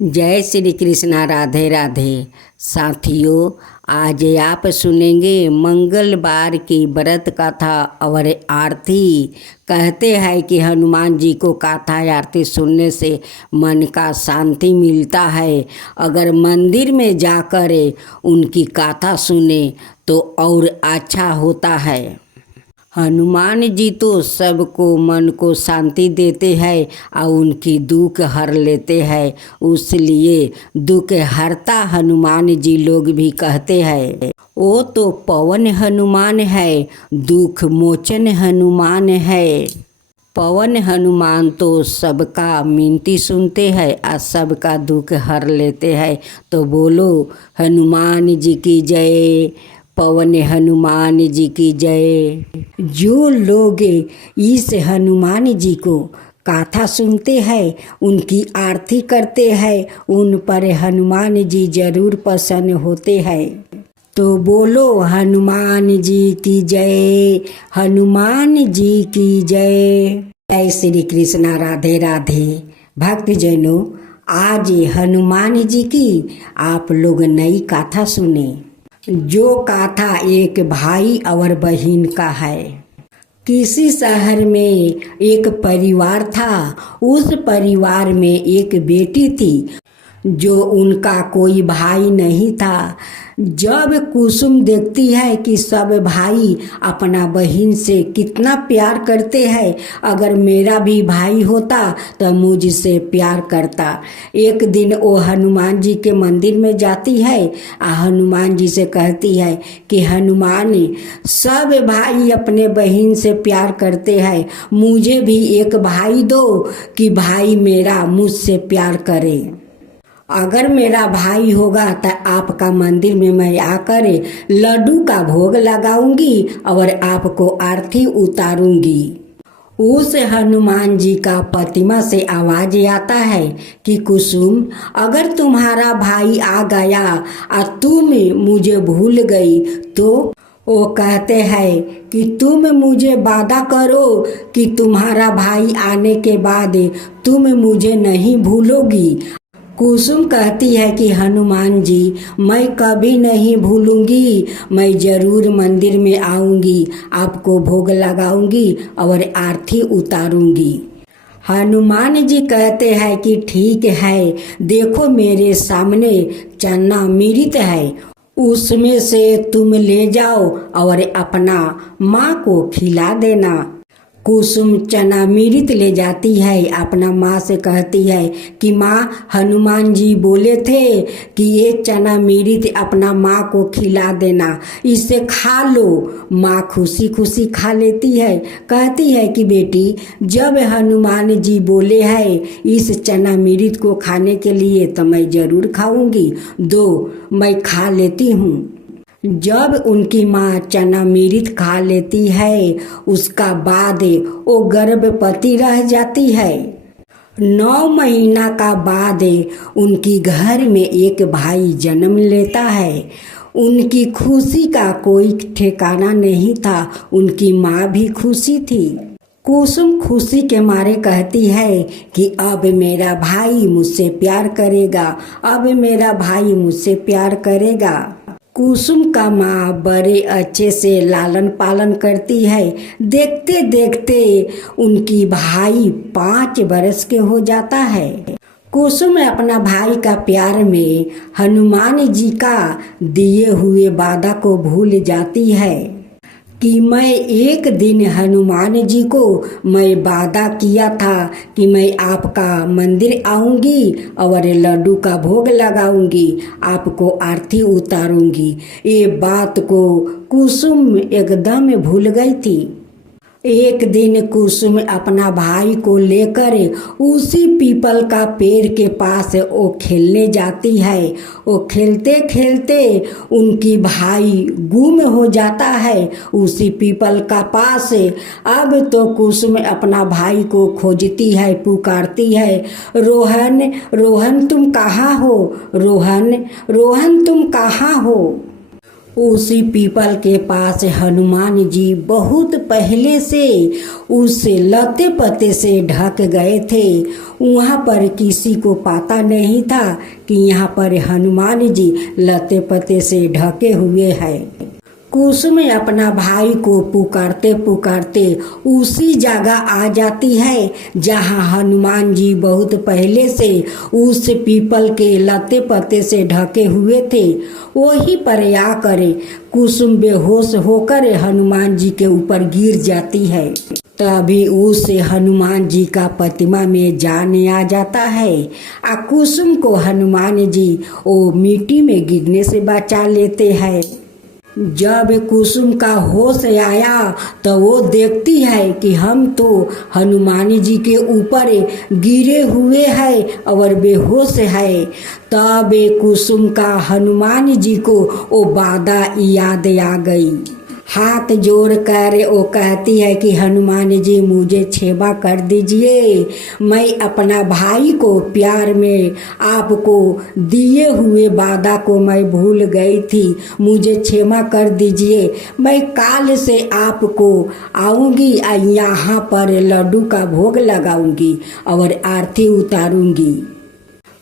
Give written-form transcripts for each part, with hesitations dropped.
जय श्री कृष्णा। राधे राधे। साथियों, आज आप सुनेंगे मंगलवार की व्रत कथा और आरती। कहते हैं कि हनुमान जी को कथा आरती सुनने से मन का शांति मिलता है। अगर मंदिर में जाकर उनकी कथा सुने तो और अच्छा होता है। हनुमान जी तो सबको मन को शांति देते हैं और उनकी दुख हर लेते हैं, उसलिए दुख हरता हनुमान जी लोग भी कहते हैं। वो तो पवन हनुमान है, दुख मोचन हनुमान है। पवन हनुमान तो सबका मिनती सुनते हैं और सबका दुख हर लेते हैं। तो बोलो हनुमान जी की जय, पवन हनुमान जी की जय। जो लोग इस हनुमान जी को कथा सुनते हैं, उनकी आरती करते हैं, उन पर हनुमान जी जरूर प्रसन्न होते हैं। तो बोलो हनुमान जी की जय, हनुमान जी की जय। जय श्री कृष्णा। राधे राधे। भक्तजनों, आज हनुमान जी की आप लोग नई कथा सुने। जो कथा एक भाई और बहन का है। किसी शहर में एक परिवार था। उस परिवार में एक बेटी थी जो उनका कोई भाई नहीं था। जब कुसुम देखती है कि सब भाई अपना बहन से कितना प्यार करते हैं, अगर मेरा भी भाई होता तो मुझसे प्यार करता। एक दिन वो हनुमान जी के मंदिर में जाती है और हनुमान जी से कहती है कि हनुमान, सब भाई अपने बहन से प्यार करते हैं, मुझे भी एक भाई दो कि भाई मेरा मुझसे प्यार करे। अगर मेरा भाई होगा तो आपका मंदिर में मैं आकर लड्डू का भोग लगाऊंगी और आपको आरती उतारूंगी। उस हनुमान जी का प्रतिमा से आवाज आता है कि कुसुम, अगर तुम्हारा भाई आ गया और तुम मुझे भूल गई तो वो कहते हैं कि तुम मुझे वादा करो कि तुम्हारा भाई आने के बाद तुम मुझे नहीं भूलोगी। कुसुम कहती है कि हनुमान जी, मैं कभी नहीं भूलूंगी, मैं जरूर मंदिर में आऊंगी, आपको भोग लगाऊंगी और आरती उतारूंगी। हनुमान जी कहते हैं कि ठीक है, देखो मेरे सामने चना मिर्च है, उसमें से तुम ले जाओ और अपना माँ को खिला देना। कुसुम चना मिर्च ले जाती है, अपना माँ से कहती है कि माँ, हनुमान जी बोले थे कि ये चना मिर्च अपना माँ को खिला देना, इसे खा लो। माँ खुशी खुशी खा लेती है। कहती है कि बेटी, जब हनुमान जी बोले हैं इस चना मिर्च को खाने के लिए तो मैं जरूर खाऊंगी, दो मैं खा लेती हूँ। जब उनकी माँ चना मिर्च खा लेती है, उसका बाद वो गर्भवती रह जाती है। 9 महीना का बाद उनकी घर में एक भाई जन्म लेता है। उनकी खुशी का कोई ठिकाना नहीं था। उनकी माँ भी खुशी थी। कुसुम खुशी के मारे कहती है कि अब मेरा भाई मुझसे प्यार करेगा, अब मेरा भाई मुझसे प्यार करेगा। कुसुम का माँ बड़े अच्छे से लालन पालन करती है। देखते देखते उनकी भाई 5 बरस के हो जाता है। कुसुम अपना भाई का प्यार में हनुमान जी का दिए हुए वादा को भूल जाती है कि मैं एक दिन हनुमान जी को मैं वादा किया था कि मैं आपका मंदिर आऊंगी और लड्डू का भोग लगाऊंगी, आपको आरती उतारूंगी। ये बात को कुसुम एकदम भूल गई थी। एक दिन कुसुम अपना भाई को लेकर उसी पीपल का पेड़ के पास वो खेलने जाती है। वो खेलते खेलते उनकी भाई गुम हो जाता है उसी पीपल का पास। अब तो कुसुम अपना भाई को खोजती है, पुकारती है, रोहन रोहन तुम कहाँ हो, रोहन रोहन तुम कहाँ हो। उसी पीपल के पास हनुमान जी बहुत पहले से उस लते पत्ते से ढक गए थे। वहाँ पर किसी को पता नहीं था कि यहाँ पर हनुमान जी लते पत्ते से ढके हुए हैं। कुसुम अपना भाई को पुकारते पुकारते उसी जगह आ जाती है जहाँ हनुमान जी बहुत पहले से उस पीपल के लते पत्ते से ढके हुए थे। वही पर आकर कुसुम बेहोश होकर हनुमान जी के ऊपर गिर जाती है। तभी उस हनुमान जी का प्रतिमा में जान आ जाता है। कुसुम को हनुमान जी वो मिट्टी में गिरने से बचा लेते हैं। जब कुसुम का होश आया तो वो देखती है कि हम तो हनुमान जी के ऊपर गिरे हुए हैं और बेहोश है। तब कुसुम का हनुमान जी को वो वादा याद आ गई। हाथ जोड़ कर वो कहती है कि हनुमान जी मुझे क्षमा कर दीजिए, मैं अपना भाई को प्यार में आपको दिए हुए वादा को मैं भूल गई थी, मुझे क्षमा कर दीजिए। मैं काल से आपको आऊँगी, यहाँ पर लड्डू का भोग लगाऊंगी और आरती उतारूंगी।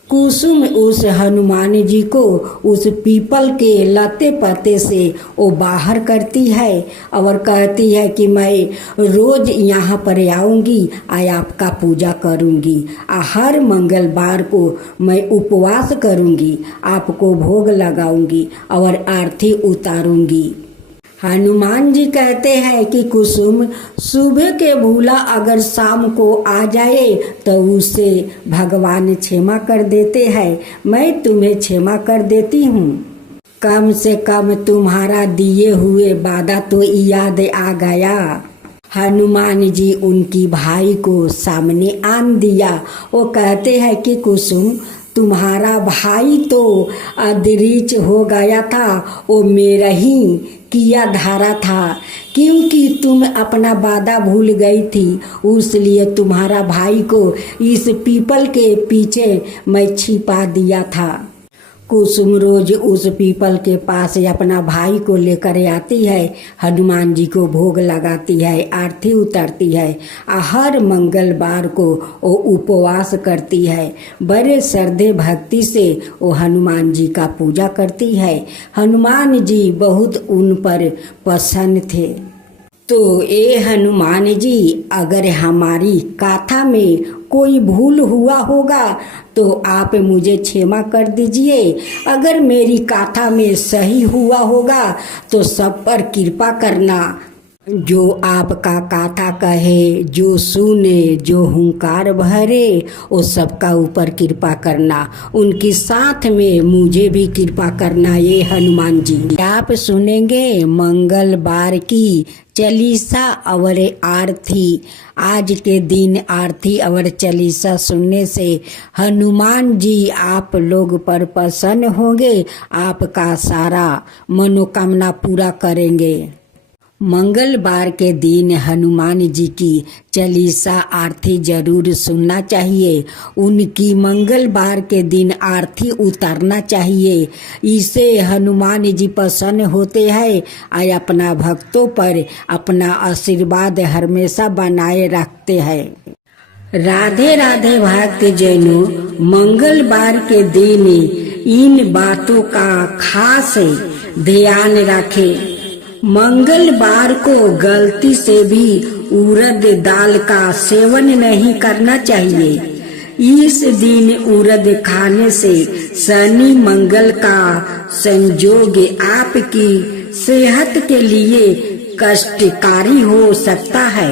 कुसुम उस हनुमान जी को उस पीपल के लते पत्ते से वो बाहर करती है और कहती है कि मैं रोज यहाँ पर आऊँगी, आपका पूजा करूँगी, हर मंगलवार को मैं उपवास करूँगी, आपको भोग लगाऊँगी और आरती उतारूँगी। हनुमान जी कहते हैं कि कुसुम सुबह के भूला अगर शाम को आ जाए तो उसे भगवान क्षमा कर देते हैं, मैं तुम्हें क्षमा कर देती हूँ। कम से कम तुम्हारा दिए हुए वादा तो याद आ गया। हनुमान जी उनकी भाई को सामने आन दिया। वो कहते हैं कि कुसुम तुम्हारा भाई तो अदृच हो गया था, वो मेरा ही किया धारा था, क्योंकि तुम अपना वादा भूल गई थी, इसलिए तुम्हारा भाई को इस पीपल के पीछे मैं छिपा दिया था। कुसुम रोज उस पीपल के पास अपना भाई को लेकर आती है, हनुमान जी को भोग लगाती है, आरती उतारती है, हर मंगलवार को वो उपवास करती है। बड़े श्रद्धे भक्ति से वो हनुमान जी का पूजा करती है। हनुमान जी बहुत उन पर प्रसन्न थे। तो ये हनुमान जी, अगर हमारी गाथा में कोई भूल हुआ होगा तो आप मुझे क्षमा कर दीजिए। अगर मेरी गाथा में सही हुआ होगा तो सब पर कृपा करना। जो आपका गाथा कहे, जो सुने, जो हुंकार भरे, वो सबका ऊपर कृपा करना। उनके साथ में मुझे भी कृपा करना। ये हनुमान जी, आप सुनेंगे मंगलवार की चालीसा और आरती। आज के दिन आरती और चालीसा सुनने से हनुमान जी आप लोग पर प्रसन्न होंगे, आपका सारा मनोकामना पूरा करेंगे। मंगलवार के दिन हनुमान जी की चालीसा आरती जरूर सुनना चाहिए। उनकी मंगलवार के दिन आरती उतारना चाहिए। इससे हनुमान जी प्रसन्न होते हैं और अपना भक्तों पर अपना आशीर्वाद हमेशा बनाए रखते हैं। राधे राधे भक्त जनों, मंगलवार के दिन इन बातों का खास ध्यान रखें। मंगलवार को गलती से भी उड़द दाल का सेवन नहीं करना चाहिए। इस दिन उड़द खाने से शनि मंगल का संयोग आपकी सेहत के लिए कष्टकारी हो सकता है।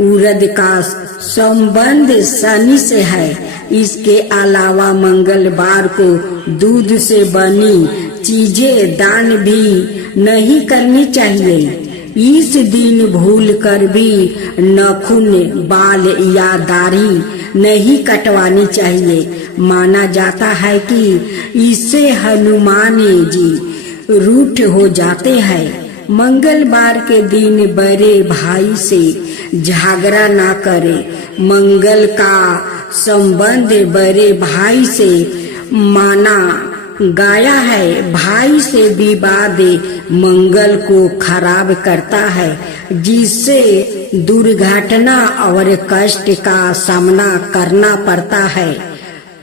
उड़द का संबंध शनि से है। इसके अलावा मंगलवार को दूध से बनी चीजें दान भी नहीं करनी चाहिए। इस दिन भूल कर भी नाखून, बाल या दाढ़ी नहीं कटवानी चाहिए। माना जाता है कि इससे हनुमान जी रूठ हो जाते हैं। मंगलवार के दिन बड़े भाई से झगड़ा ना करे। मंगल का संबंध बड़े भाई से माना गाया है, भाई से विवाद मंगल को खराब करता है, जिससे दुर्घटना और कष्ट का सामना करना पड़ता है।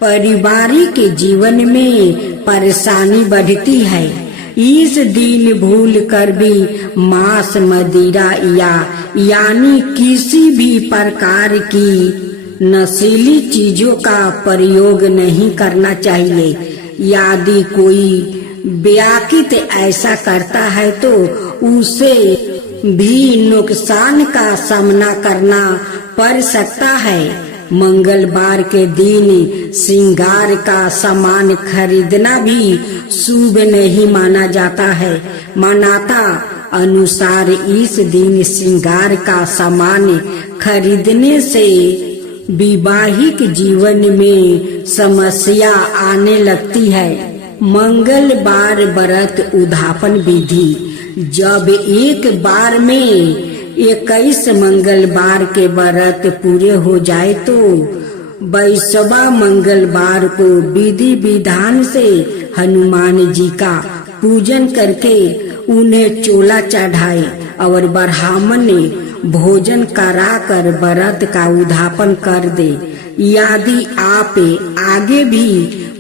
पारिवारिक जीवन में परेशानी बढ़ती है। इस दिन भूल कर भी मांस, मदिरा यानी किसी भी प्रकार की नशीली चीजों का प्रयोग नहीं करना चाहिए। यदि कोई व्याकित ऐसा करता है तो उसे भी नुकसान का सामना करना पड़ सकता है। मंगलवार के दिन श्रृंगार का सामान खरीदना भी शुभ नहीं माना जाता है। मान्यता अनुसार इस दिन श्रृंगार का सामान खरीदने से वैवाहिक जीवन में समस्या आने लगती है। मंगलवार व्रत उद्यापन विधि। जब एक बार में 21 मंगलवार के व्रत पूरे हो जाए तो 22वां मंगलवार को विधि विधान से हनुमान जी का पूजन करके उन्हें चोला चढ़ाए और ब्राह्मण भोजन कराकर व्रत का उद्यापन कर दे। यदि आप आगे भी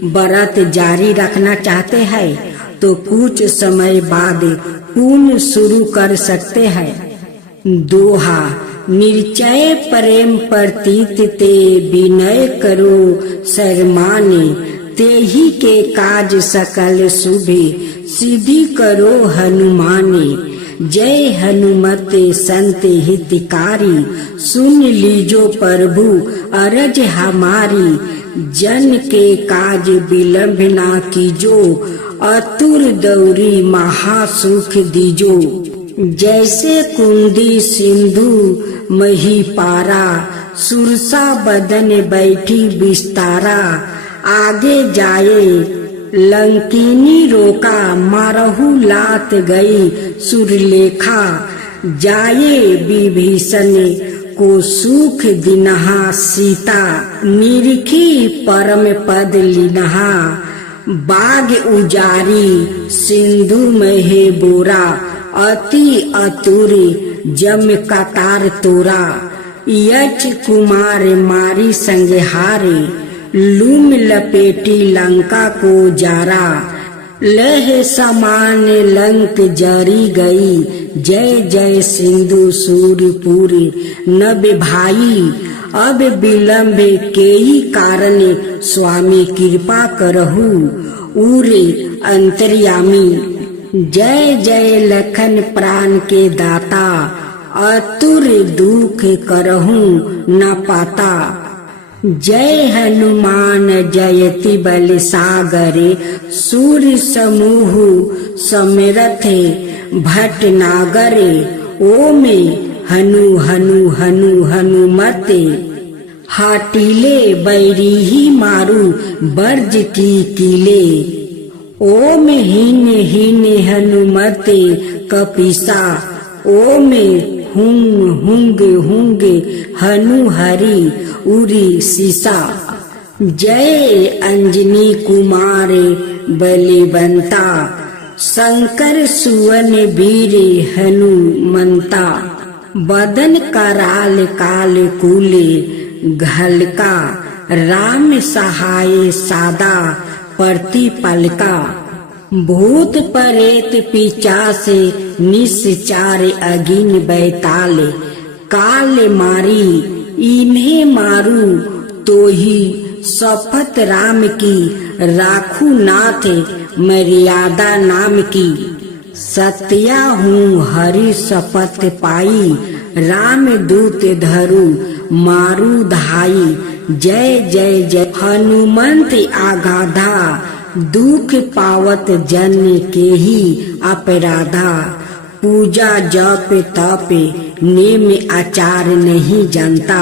व्रत जारी रखना चाहते हैं तो कुछ समय बाद पुनः शुरू कर सकते हैं। दोहा। निश्चय प्रेम प्रतीत ते विनय करो शर्माने, ते ही के काज सकल शुभे सिद्धि करो हनुमाने। जय हनुमत संत हितकारी, सुन लीजो प्रभु अरज हमारी। जन के काज विलंब ना कीजो, अतुर दौरी महासुख दीजो। जैसे कुंदी सिंधु मही पारा, सुरसा बदन बैठी बिस्तारा। आगे जाए लंकिनी रोका, मारहु लात गई सुरलेखा। जाए विभीषण को सुख दिनहा, सीता निरखी परम पद लिनहा। बाग उजारी सिंधु महे बोरा, अति अतुरी जम कतार तोरा। यच कुमार मारी संहारे, लूम लपेटी लंका को जारा। लह समान लंक जरी गई, जय जय सिंधु सूरपुरी नभ भाई। अब विलंब के ही कारण स्वामी कृपा करहु, उरे अंतर्यामी। जय जय लखन प्राण के दाता, अतुर दुख करहु न पाता। जय हनुमान जयति बल सागरे, सूर्य समूह समरथ भटनागरे। ओमे हनु हनु हनु हनुमते, हाटीले बैरी मारू बर्ज की कीले। ओम हीन हीन हनुमते कपिसा, ओम हुंग हुंग हुंग हनु हरि उरी सीसा। जय अंजनी कुमार बलिवंता, शंकर सुवन वीर हनुमंता। बदन कराल काल कूले घलका, राम सहाय सादा प्रतिपल का। भूत परेत पिचास निश्चार अगिन बैताल, काल मारी इन्हें मारू तो ही शपथ राम की। राखू नाथ मर्यादा नाम की, सत्या हूँ हरि शपथ पाई। राम दूत धरू मारू धाई, जय जय जय हनुमंत आगाधा। दुख पावत जन के ही अपराधा, पूजा जप तप नेम आचार नहीं जानता।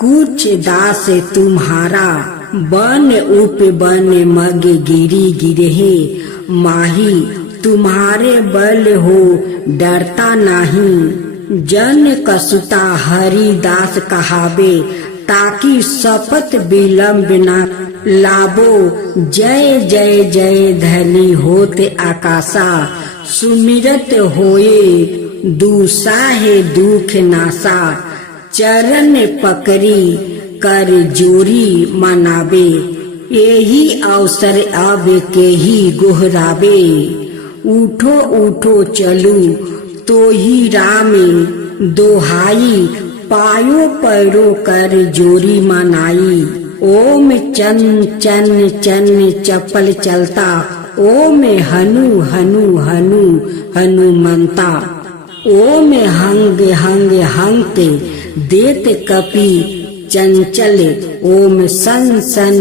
कुछ दास तुम्हारा, बन उप बन मग गिरी गिरहे। माही तुम्हारे बल हो डरता नहीं, जन कसुता हरिदास कहावे। ताकि ताकि शपथ विलंब न लाबो। जय जय जय धनी होते आकाशा, सुमिरत होए दुसाहे दुख नासा। चरण पकड़ी कर जोरी मनावे, यही अवसर अब के ही गोहरावे। उठो उठो चलू तो ही रामे दोहाई, पायो पैरो कर जोरी मनाई। ओम चन चन चन चपल चलता, ओम हनु हनु हनु हनुमंता। ओम हंग हंग हंगते देत कपि चंचल, ओम सन सन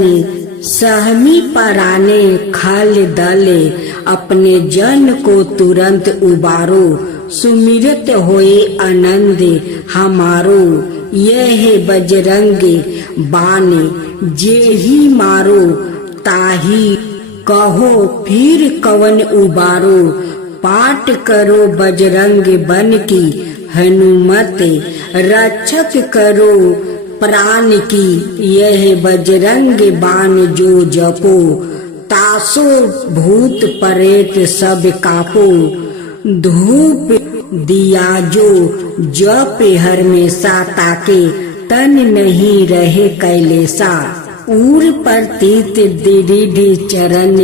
सहमी पराने खल दले। अपने जन को तुरंत उबारो, सुमिरत होए आनंद हमारो। यह बजरंग बाने जे ही मारो, ताही कहो फिर कवन उबारो। पाठ करो बजरंग बन की हनुमत, रक्षक करो प्राण की। यह बजरंग बाण जो जपो, तासो भूत प्रेत सब कापो। धूप दिया जो जप हमेशा, ताके तन नहीं रहे कैलेसा। उर प्रतीत दृढ़ चरण,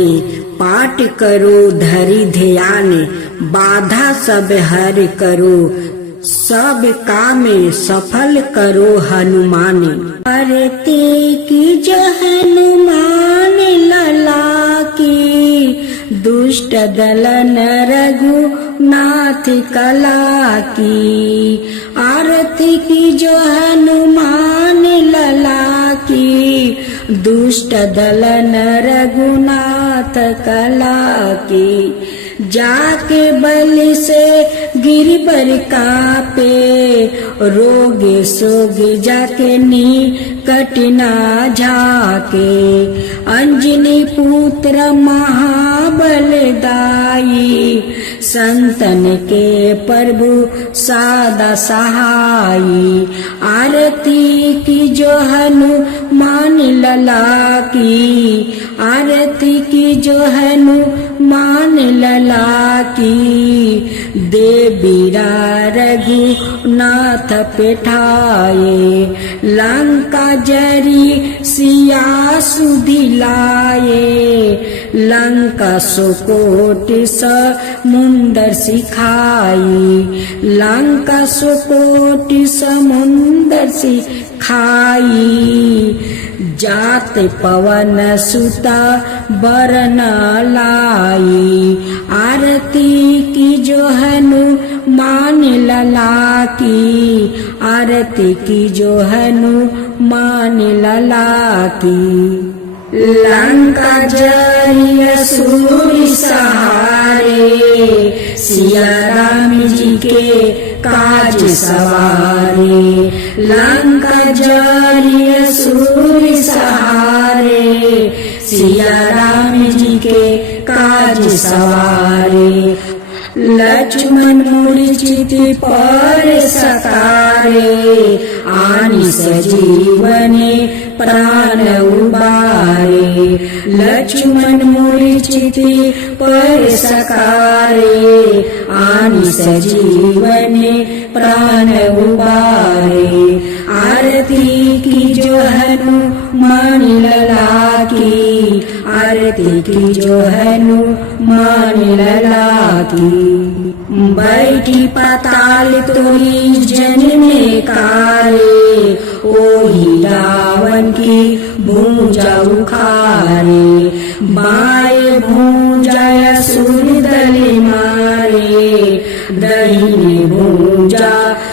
पाठ करो धरि ध्यान। बाधा सब हर करो, सब काम सफल करो हनुमान। करते की जो हनुमान लला की, दुष्ट दलन रघुनाथ कला की। आरती की जो हनुमान लला की, दुष्ट दलन रघुनाथ कला की। जाके बलि से गिरबर कापे, रोगे सोगे जाके निकट ना झाके। अंजनी पुत्र महाबलदाई, संतन के प्रभु सादा सहाई। आरती की जो हनुमान लला की, आरती की जो हनुमान लला की। देवीरा रघुनाथ पेठाए, लंका जरी सिया सुधिलाए। लंका सुकोट समुंदर सिखाई, लंका सुकोट समुंदर सिखाई। जात पवन सुता बरन लाई, आरती की जो हनुमान लला की। आरती की जो हनुमान लला की। लंका जरी असुर सहारे, सिया राम जी के काज सवारे। लंका जरी असुर सहारे, सिया राम जी के काज सवारे। लक्ष्मण मूर्छित पर सकारे, आनि सजीवने प्राण उबारे। लक्ष्मण मूर्छित पर सकारे, आनि सजीवने प्राण उबारे। आरती की जो हनुमान लला की, आरती की जो हनुमान लला की। बैठी पाताल तोरी जन्मे कारे, ओही रावण की भूजा उखारे। बाएं भूजा असुर दल मारे, दाहिने भूजा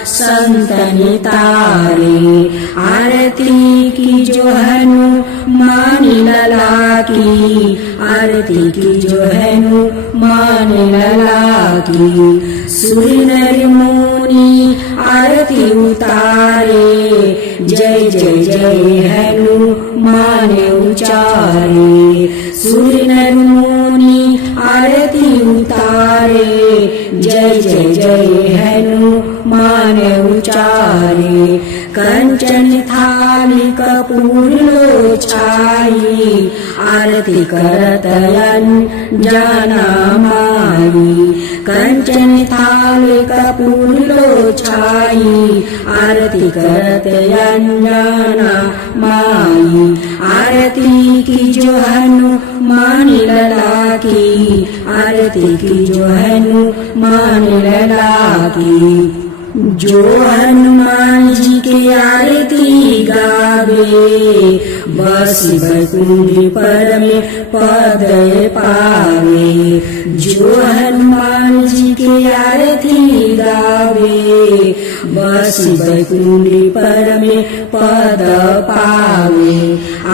संतन तारे। आरती की जो हनुमान लला की, आरती की जो हनुमान लला की। सुर नर मुनि आरती उतारे, जय जय जय हनुमान उचारे। सुर नर मुनि आरती उतारे, जय जय जय हनुमान उचारे। कंचन थाली कपूर लो छाई आरती करत अंजना माई कंचन थाली कपूर लो छाई आरती करत अंजना माई आरती की जो हनुमान लला की आरती की जो हनुमान लला की जो हनुमान जी की आरती गावे बस बैकुंठ पर में पद पावे जो हनुमान जी की आरती गावे बस बैकुंठ पर में पद पावे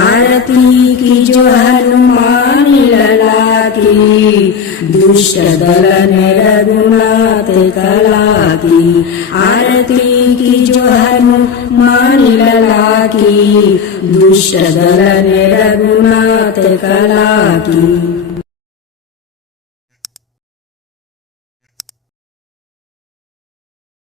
आरती की जो हनुमान लला की दुष्ट दलन रघुनाथ कला की आरती की जो हनुमान लला की दुष्ट दलन रघुनाथ कला की।